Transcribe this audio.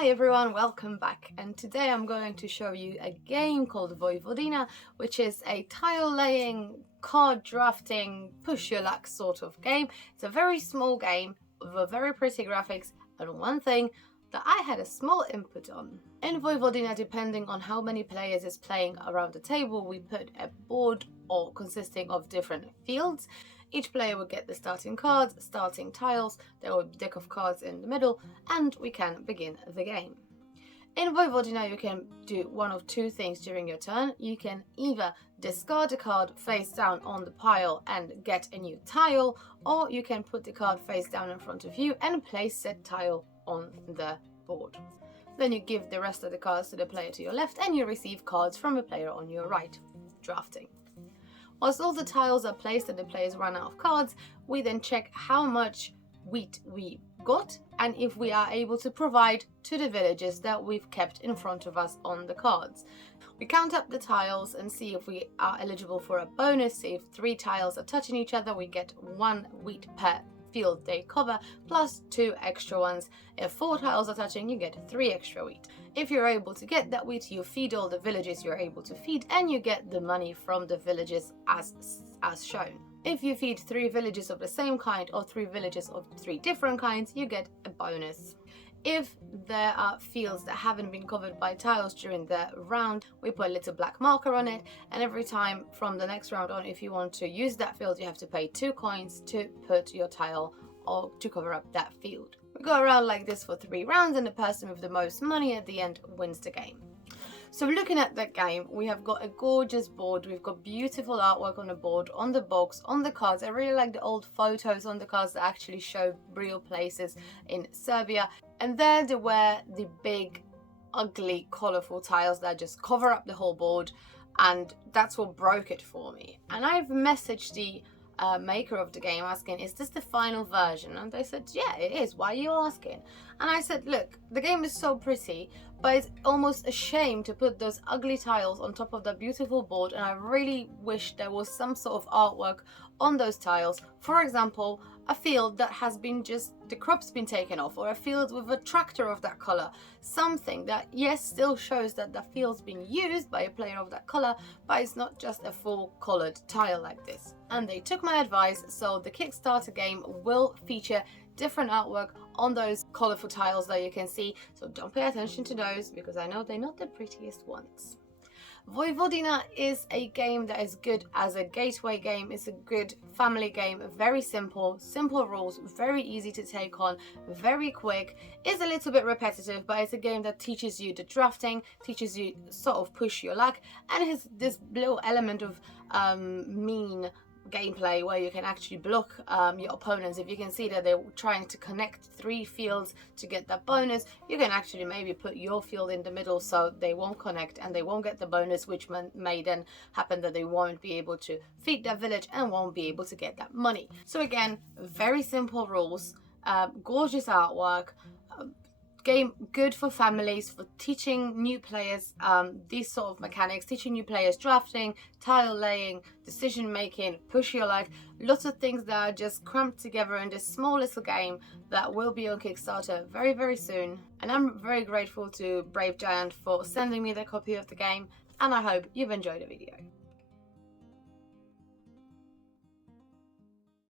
Hi everyone, welcome back, and today I'm going to show you a game called Vojvodina, which is a tile laying, card drafting, push your luck sort of game. It's a very small game with a very pretty graphics and one thing that I had a small input on. In Vojvodina, depending on how many players is playing around the table, we put a board or consisting of different fields. Each player will get the starting cards, starting tiles, there will be a deck of cards in the middle, and we can begin the game. In Vojvodina, you can do one of two things during your turn. You can either discard a card face down on the pile and get a new tile, or you can put the card face down in front of you and place said tile on the board. Then you give the rest of the cards to the player to your left and you receive cards from the player on your right, drafting. Once all the tiles are placed and the players run out of cards, we then check how much wheat we got and if we are able to provide to the villages that we've kept in front of us on the cards. We count up the tiles and see if we are eligible for a bonus. So if 3 tiles are touching each other, we get 1 wheat per field they cover, plus 2 extra ones. If 4 tiles are touching, you get 3 extra wheat. If you're able to get that wheat, you feed all the villages you're able to feed and you get the money from the villages as shown. If you feed 3 villages of the same kind or 3 villages of 3 different kinds, you get a bonus. If there are fields that haven't been covered by tiles during the round, we put a little black marker on it, and every time from the next round on, if you want to use that field, you have to pay 2 coins to put your tile or to cover up that field. We go around like this for 3 rounds, and the person with the most money at the end wins the game. So looking at that game, we have got a gorgeous board. We've got beautiful artwork on the board, on the box, on the cards. I really like the old photos on the cards that actually show real places in Serbia. And there they were the big, ugly, colourful tiles that just cover up the whole board. And that's what broke it for me. And I've messaged the maker of the game asking, is this the final version? And they said, yeah, it is. Why are you asking? And I said, look, the game is so pretty, but it's almost a shame to put those ugly tiles on top of that beautiful board, and I really wish there was some sort of artwork on those tiles. For example, a field that has been just, the crop's been taken off, or a field with a tractor of that color. Something that, yes, still shows that the field's been used by a player of that color, but it's not just a full colored tile like this. And they took my advice, so the Kickstarter game will feature different artwork on those colorful tiles that you can see, so don't pay attention to those because I know they're not the prettiest ones. Vojvodina is a game that is good as a gateway game. It's a good family game, very simple rules, very easy to take on, very quick. It's a little bit repetitive, but it's a game that teaches you the drafting, teaches you sort of push your luck, and has this little element of mean gameplay where you can actually block your opponents. If you can see that they're trying to connect 3 fields to get that bonus, you can actually maybe put your field in the middle so they won't connect and they won't get the bonus, which may then happen that they won't be able to feed that village and won't be able to get that money. So again, very simple rules, gorgeous artwork, game good for families, for teaching new players these sort of mechanics, teaching new players drafting, tile laying, decision making, push your luck, lots of things that are just cramped together in this small little game that will be on Kickstarter very, very soon. And I'm very grateful to Brave Giant for sending me their copy of the game, and I hope you've enjoyed the video.